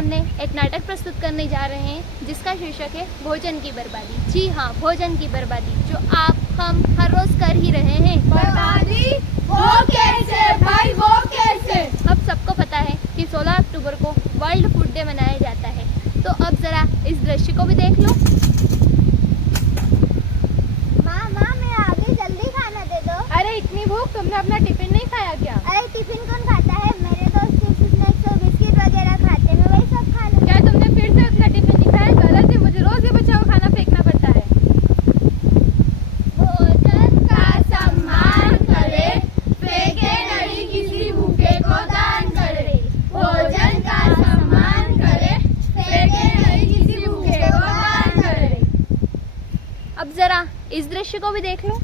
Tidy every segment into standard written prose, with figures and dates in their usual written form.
सामने एक नाटक प्रस्तुत करने जा रहे हैं जिसका शीर्षक है भोजन की बर्बादी। जी हाँ, भोजन की बर्बादी, जो हम हर रोज कर ही रहे हैं। बर्बादी वो कैसे भाई, वो कैसे? अब सबको पता है कि 16 अक्टूबर को वर्ल्ड फूड डे मनाया जाता है, तो अब जरा इस दृश्य को भी देख लो। माँ मैं आ गई, जल्दी खाना दे दो। अरे इतनी भूख, तुमने अपना टिफिन नहीं खाया क्या? अरे टिफिन कौन खाता है? मेरे दोस्त चिप्स स्नैक्स और बिस्किट वगैरह खाते हैं, मैं वही सब खा लूँ। क्या तुमने फिर से अपना टिफिन नहीं खाया? गलत है, मुझे रोज ये बचा हुआ खाना फेंकना पड़ता है। भोजन का सम्मान करे, फेंके नहीं किसी भूखे को दान करे। भोजन का सम्मान करे, फेंके नहीं किसी भूखे को दान करे। अब जरा इस दृश्य को भी देख लो।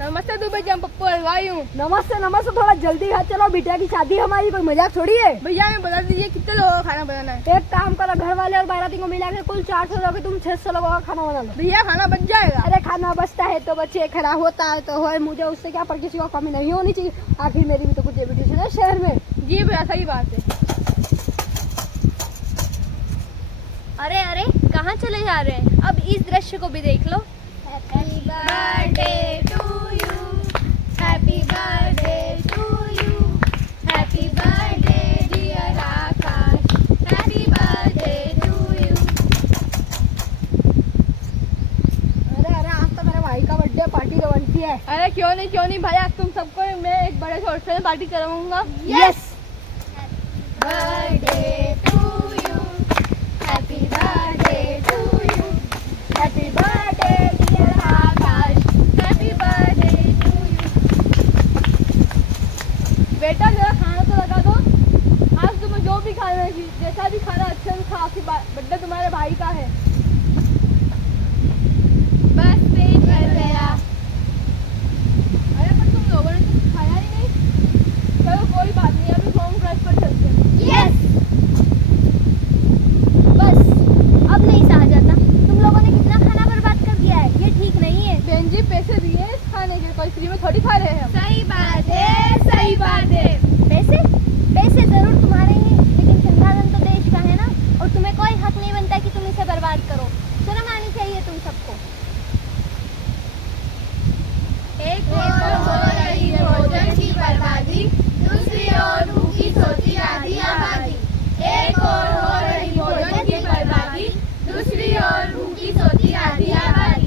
नमस्ते दुबे जम पप्पू हलवाई हूँ। नमस्ते नमस्ते, थोड़ा जल्दी खा, चलो बिटिया की शादी है हमारी, कोई मजाक थोड़ी है। भैया हमें बता दीजिए कितने लोगों का खाना बनाना है? एक काम करो, घर वाले और बाराती को मिला के कुल 400 लोग, तुम 600 लोगों का खाना बना लो। भैया खाना बच जाएगा। अरे खाना बचता है तो बच्चे, खराब होता है तो हो, मुझे उससे क्या, पर किसी को कमी नहीं होनी चाहिए। आखिर मेरी भी तो कुछ डेबिटेशन है शहर में। जी भैया सही बात है। अरे अरे, कहाँ चले जा रहे हैं? अब इस दृश्य को भी देख लो। Happy birthday to you, happy birthday to you, happy birthday dear Akash, happy birthday to you. अरे आज तो मेरे भाई का बर्थडे पार्टी तो बनती है। अरे क्यों नहीं भाई, आज तुम सबको मैं एक बड़े से होटल में पार्टी कराऊंगा। Yes. Birthday to you, happy birthday to you, happy birthday dear Akash, happy birthday to you. बेटा जरा खाना तो लगा दो। आज तुम्हें जो भी खाना है, जैसा भी खाना अच्छा से खा, बर्थडे तुम्हारे भाई का है। बस पेट भर गया। अरे पर तुम लोगों ने तो खाया ही नहीं। चलो कोई बात नहीं, अभी होम ब्रश पर चलते हैं। यस। बस अब नहीं सहा जाता, तुम लोगों ने कितना खाना बर्बाद कर दिया है, ये ठीक नहीं है। बहन जी पैसे दिए इस खाने के, कोई फ्री में थोड़ी खा रहे हैं हम। सही बात है, सही बात है। पैसे जरूर तुम्हारे हैं, लेकिन संसाधन तो देश का है ना, और तुम्हें कोई हक नहीं बनता कि तुम इसे बर्बाद करो। शर्म आनी चाहिए तुम सबको। एक ओर हो रही है भोजन की बर्बादी, दूसरी ओर भूखी सोती आधी आबादी। एक ओर हो रही भोजन की बर्बादी, दूसरी ओर भूखी सोती आधी आबादी।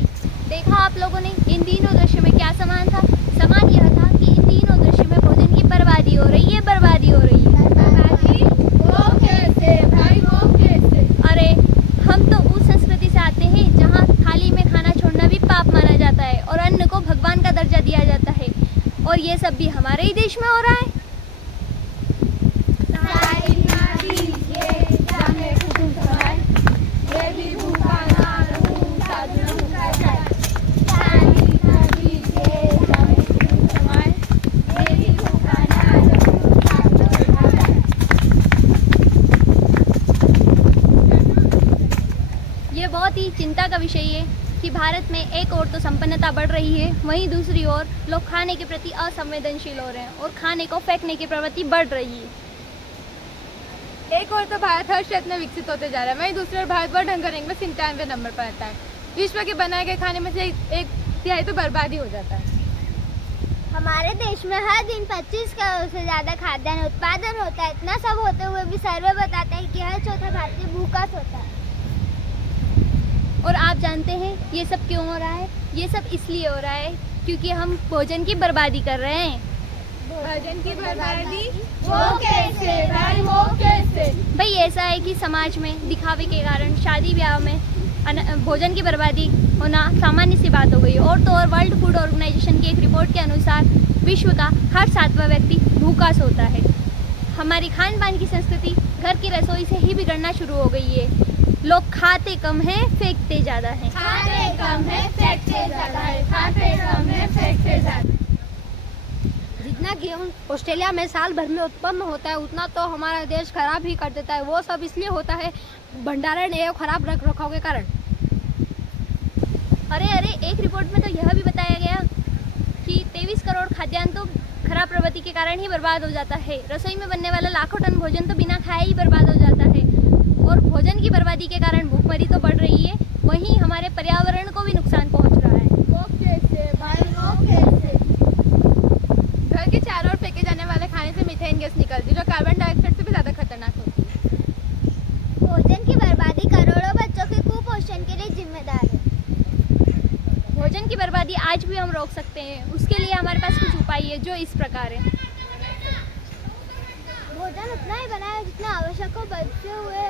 देखा आप लोगों ने इन तीनों दृश्य में क्या समान था? समान यह था कि इन तीनों दृश्य में भोजन की बर्बादी हो रही है, बर्बादी हो रही है। बर्बादी वो कैसे भाई, वो कैसे? अरे हम तो उस संस्कृति से आते हैं जहाँ थाली में खाना छोड़ना भी पाप माना जाता है और अन्न को भगवान का दर्जा दिया जाता है, और ये सब भी हमारे ही देश में हो रहा है। साई ना दीजिए जाने खुद सवाल, ये भी भूखा ना रहूं साधु भूखा जाए। साई ना दीजिए जाने खुद सवाल, ये भी भूखा ना रहूं साधु भूखा जाए। ये बहुत ही चिंता का विषय है कि भारत में एक ओर तो संपन्नता बढ़ रही है, वहीं दूसरी ओर लोग खाने के प्रति असंवेदनशील हो रहे हैं और खाने को फेंकने की प्रवृत्ति बढ़ रही है। एक और तो भारत हर क्षेत्र में विकसित होते जा रहा है, वहीं दूसरी ओर भारत वर्ल्ड हंगर रैंक में 97वें नंबर पर आता है। विश्व के बनाए गए खाने में से एक तिहाई तो बर्बादी हो जाता है। हमारे देश में हर दिन 25 करोड़ से ज्यादा खाद्यान्न उत्पादन होता है। इतना सब होते हुए भी सर्वे बताता है कि हर चौथा भारतीय भूखा सोता है। और आप जानते हैं ये सब क्यों हो रहा है? ये सब इसलिए हो रहा है क्योंकि हम भोजन की बर्बादी कर रहे हैं। भोजन की बर्बादी वो कैसे भाई, वो कैसे? भाई ऐसा है कि समाज में दिखावे के कारण शादी ब्याह में भोजन की बर्बादी होना सामान्य सी बात हो गई है। और तो और वर्ल्ड फूड ऑर्गेनाइजेशन की एक रिपोर्ट के अनुसार विश्व का हर 7वां व्यक्ति भूखा सोता है। हमारी खान पान की संस्कृति घर की रसोई से ही बिगड़ना शुरू हो गई है। लोग खाते कम हैं, फेंकते ज़्यादा हैं। खाते कम है, फेंकते ज्यादा है। खाते कम है, फेंकते ज्यादा। जितना गेहूँ ऑस्ट्रेलिया में साल भर में उत्पन्न होता है, उतना तो हमारा देश खराब ही कर देता है। वो सब इसलिए होता है भंडारण एवं खराब रख रखाव के कारण। अरे एक रिपोर्ट में तो यह भी बताया गया कि 23 करोड़ खाद्यान्न तो खराब प्रवृत्ति के कारण ही बर्बाद हो जाता है। रसोई में बनने वाला लाखों टन भोजन तो बिना खाए ही बर्बाद हो जाता है और भोजन की बर्बादी के कारण भूखमरी तो बढ़ रही है, वहीं हमारे पर्यावरण को भी नुकसान पहुंच रहा है। वो कैसे भाई, वो कैसे? घर के चारों ओर फेंके जाने वाले खाने से मीथेन गैस निकलती है जो कार्बन डाइऑक्साइड से भी ज़्यादा खतरनाक होती है। भोजन की बर्बादी करोड़ों बच्चों के कुपोषण के लिए जिम्मेदार है। भोजन की बर्बादी आज भी हम रोक सकते हैं, उसके लिए हमारे पास कुछ उपाय है जो इस प्रकार है। भोजन उतना ही बनाए जितना आवश्यक हो, बचे हुए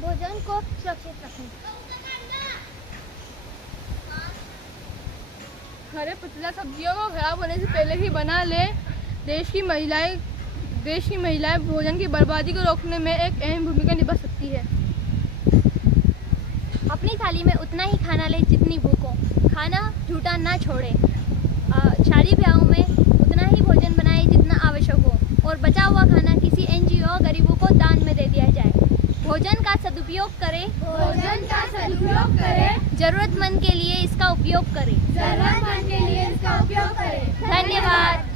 भोजन को सुरक्षित रखें। हरे पतला सब्जियों को खराब होने से पहले ही बना ले। देश की महिलाएं भोजन की बर्बादी को रोकने में एक अहम भूमिका निभा सकती है। अपनी थाली में उतना ही खाना ले जितनी भूख हो, खाना झूठा ना छोड़े। शादी ब्याहों में उतना ही भोजन बनाए जितना आवश्यक हो और बचा हुआ खाना किसी NGO गरीबों को दान में दे दिया जाए। भोजन का सदुपयोग करें, भोजन का सदुपयोग करें, जरूरतमंद के लिए इसका उपयोग करें। जरूरतमंद के लिए इसका उपयोग करें। धन्यवाद।